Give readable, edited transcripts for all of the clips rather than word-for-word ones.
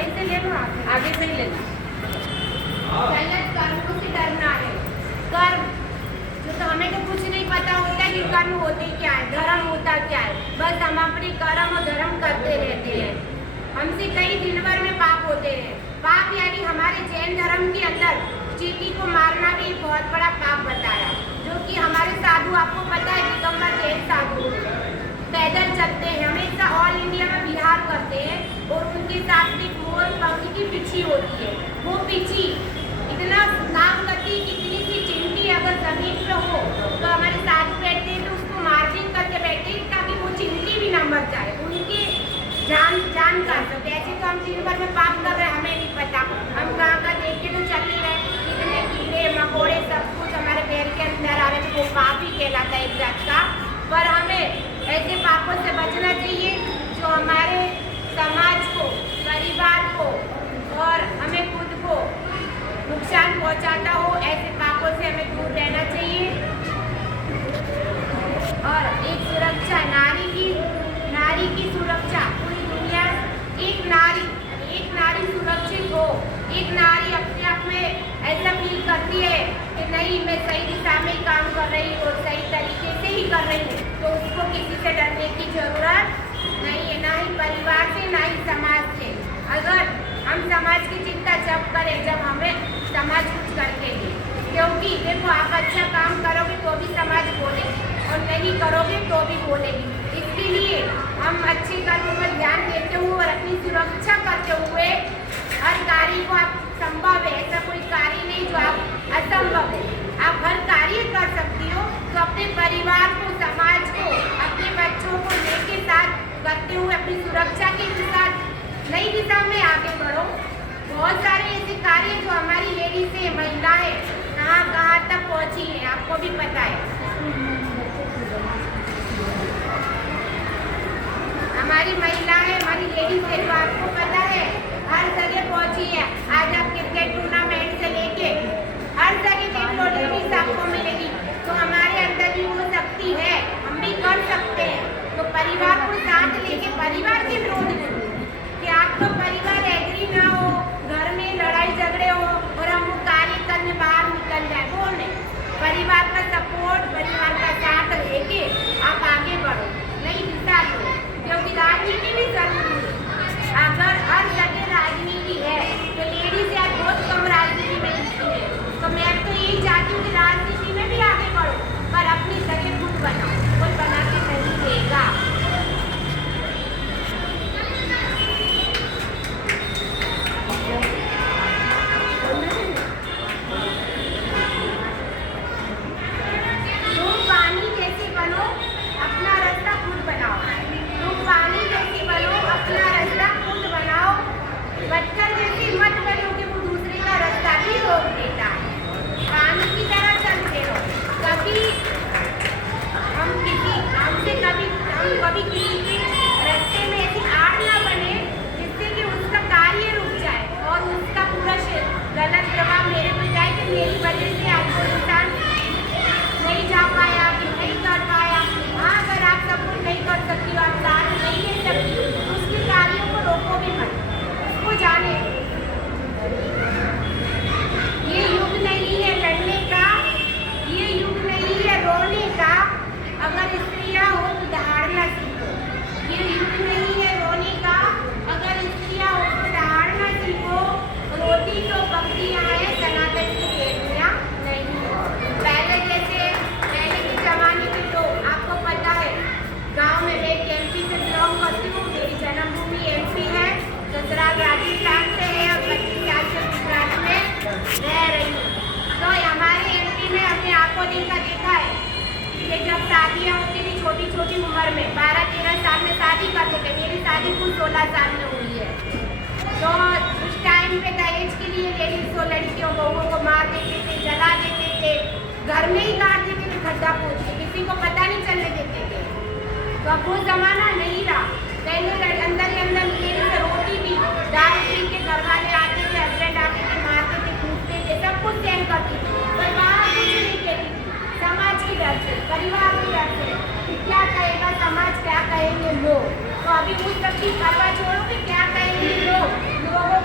वहीं से ले लो, आगे से ही लेना। गलत कर्मों से डरना है। कर्म जो तो हमें तो कुछ नहीं पता होता कि कर्म होते क्या है, धर्म होता क्या है। बस हम अपने कर्म और धर्म करते रहते हैं। हमसे कई दिन भर में पाप होते हैं। पाप यानी हमारे जैन धर्म के अंदर चींटी को मारना भी एक बहुत बड़ा पाप बताया, जो कि हमारे साधु, आपको पता है दिगंबर जैन साधु पैदल चलते हैं, हमेशा ऑल इंडिया में विहार करते हैं और उनके साथ एक मोर पंख की पिछी होती है। वो पिछी इतना काम करती है कि इतनी सी चिंटी अगर जमीन पर हो तो हमारे साधु बैठते हैं तो उसको मार्जिन करके बैठते हैं ताकि वो चिंटी भी ना मर जाए, उनकी जान कर सकते। ऐसे तो हम दिन भर में पाप कर रहे हैं, हमें नहीं पता, हम कहाँ का देख के तो चल नहीं रहे। इतने कीड़े मकोड़े सब कुछ हमारे पैर के अंदर आ रहे थे, वो पाप ही कहलाता है एक जात का। पर हमें ऐसे पापों से बचना चाहिए जो हमारे समाज को, परिवार को और हमें खुद को नुकसान पहुंचाता हो। ऐसे पापों से हमें दूर रहना चाहिए। और एक सुरक्षा, नारी की सुरक्षा, पूरी दुनिया एक नारी सुरक्षित हो, एक नारी अपने आप में ऐसा फील करती है कि नहीं मैं सही दिशा में ही काम कर रही हूँ और सही तरीके से ही कर रही हूँ, तो उसको किसी से डरने की जरूरत नहीं है, ना ही परिवार से ना ही समाज से। अगर हम समाज की चिंता जब करें जब हमें समाज कुछ करके दे, क्योंकि देखो आप अच्छा काम करोगे तो भी समाज बोलेगी और नहीं करोगे तो भी बोलेगी। इसके लिए हम अच्छे कर्मों पर ध्यान देते हुए और अपनी सुरक्षा करते हुए हर कार्य को, आप संभव है ऐसा कोई कार्य नहीं जो आप असंभव है, आप हर कार्य कर सकती हो। तो अपने परिवार को, समाज को, अपने बच्चों को लेके साथ करते हुए अपनी सुरक्षा के साथ नई दिशा में आगे बढ़ो। बहुत सारे ऐसे कार्य जो हमारी लेडीज है, महिलाएं कहाँ तक पहुँची है, आपको भी पता है। हमारी महिलाएं, हमारी लेडीज है तो आपको पता है हर जगह पहुँची है। आज आप क्रिकेट टूर्नामेंट से लेके हर जगह देख लो, लेडीज आपको मिलेगी। तो हमारे अंदर भी वो शक्ति है, हम भी कर सकते हैं। तो परिवार को साथ लेके, परिवार के विरोध में कि आपका परिवार एग्री ना हो, घर में लड़ाई झगड़े हो और हम वो कार्य करने बाहर निकल जाए, वो नहीं। परिवार का सपोर्ट, परिवार का साथ लेके आप आगे बढ़ो, नई दिशा दो, क्योंकि राजनीति भी जरूरी है। अगर हर जगह राजनीति है तो लेडीज यार बहुत कम राजनीति में दिखती है। तो मैं तो यही चाहती हूँ कि राजनीति में भी आगे बढ़ो, पर अपनी जगह खुद बनाओ, कोई बना के नहीं देगा। तुम पानी जैसे बनो, अपना रास्ता खुद बनाओ। तुम पानी जैसे बनो, अपना रास्ता खुद बनाओ। पत्थर जैसे मत बनो कि वो दूसरे का रास्ता भी रोक देता है। पानी की तरह चलते रहो। कभी हम कभी किसी के रास्ते में ऐसी आड़ ना बने जिससे कि उसका कार्य रुक जाए और उसका पूरा गलत प्रभाव मेरे पे जाए कि मेरी वजह से आपको इंसान नहीं जा पाया, कि नहीं कर पाया। हाँ, अगर आप सब कुछ नहीं कर सकती हो, आप साथ नहीं ले सकती, तो उसके कार्यों को रोको भी मत, उसको जाने। ये युग नहीं है लड़ने का, ये युग नहीं है रोने का। अगर स्त्रियाँ हो तो दहाड़ना सीखो। ये युग नहीं है रोने का, अगर स्त्रियाँ हो तो दहाड़ना सीखो। रोटी तो बकरियाँ हैं, सनातन की देवियाँ नहीं। पहले के जमाने में तो आपको पता है, गांव में मैं एमपी से बिलोंग करती हूँ, मेरी जन्मभूमि एमपी है, ससुराल राजस्थान से है और 25 साल से गुजरात में रह रही हूँ। तो हमारे एमपी में हमने आंखों देखा है कि जब शादियाँ होती थी छोटी छोटी उम्र में, 12-13 साल में शादी करते थे। मेरी शादी कुल 16 साल में हुई है। तो उस टाइम पे दहेज के लिए लेडीज को, लड़कियों बहुओं को मार देते थे, जला देते थे, घर में ही काट देते थे, खड्डा खोद के, किसी को पता नहीं चलने देते थे। तो अब वो जमाना नहीं रहा। पहले अंदर ही अंदर लेडीज रोटी भी, दारू पी के घर वाले आते थे, हस्बैंड आते थे, मारते थे, कूटते थे, सब कुछ सहन करती थी, पर बाहर कुछ नहीं कहती थी। समाज की डर से, परिवार की डर से, क्या कहेगा समाज, क्या कहेंगे लोग। तो अभी उस सब की परवाह छोड़ो कि क्या कहेंगे लोग। लोगों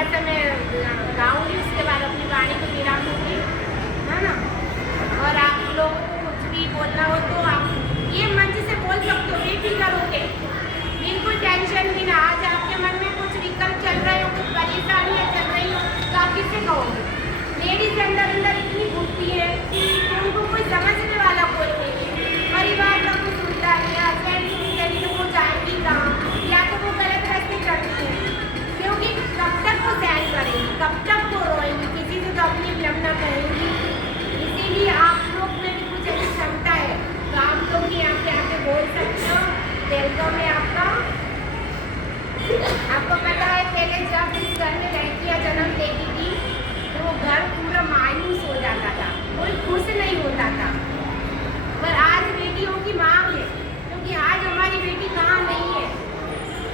थोड़ा सा मैं गाऊंगी, उसके बाद अपनी वाणी को विराम दूंगी, है ना। और आप लोगों को कुछ भी बोलना हो तो आप ये मंच से बोल सकते हो, बेफिक्र होके, बिल्कुल टेंशन भी ना। आज आपके मन में कुछ विकल्प चल रहे हो, कुछ परेशानियाँ चल रही हो, तो आप किससे कहोगे? लेडीज के अंदर अंदर इतनी घुटती है कि उनको कोई समझने वाला कोई नहीं है। परिवार का कुछ सुनता नहीं, हस्बैंड सुनते नहीं तो वो जाएंगी कहाँ, या तो वो गलत रास्ते चलती है, क्योंकि कब तक वो सहन करेंगी, कब तक वो रोएंगी, किसी से तो अपनी विलंबना करेंगी। इसीलिए आप लोग में भी कुछ ऐसी क्षमता है तो आप लोग भी यहाँ पे आके बोल सकते हो। वेलकम है आपका। आपको पता है पहले जब इस घर में लड़कियाँ जन्म लेती थी तो वो घर पूरा मायूस हो जाता था, कोई खुश नहीं होता था। पर आज बेटियों की मांग है, क्योंकि आज हमारी बेटी कहाँ नहीं है।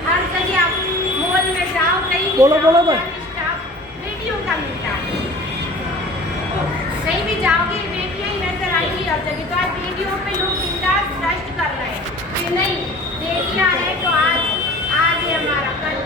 हर जगह आप मॉल में जाओ, कहीं भी बोलो, जाओ, बोलो भाई। स्टाफ बेटियों का मिलता है। कहीं भी जाओगे बेटियां ही नजर आएंगी हर जगह। तो आज बेटियों पे लोग बिंदास भ्रष्ट कर रहे हैं कि नहीं, बेटियां हैं तो आज है हमारा, कल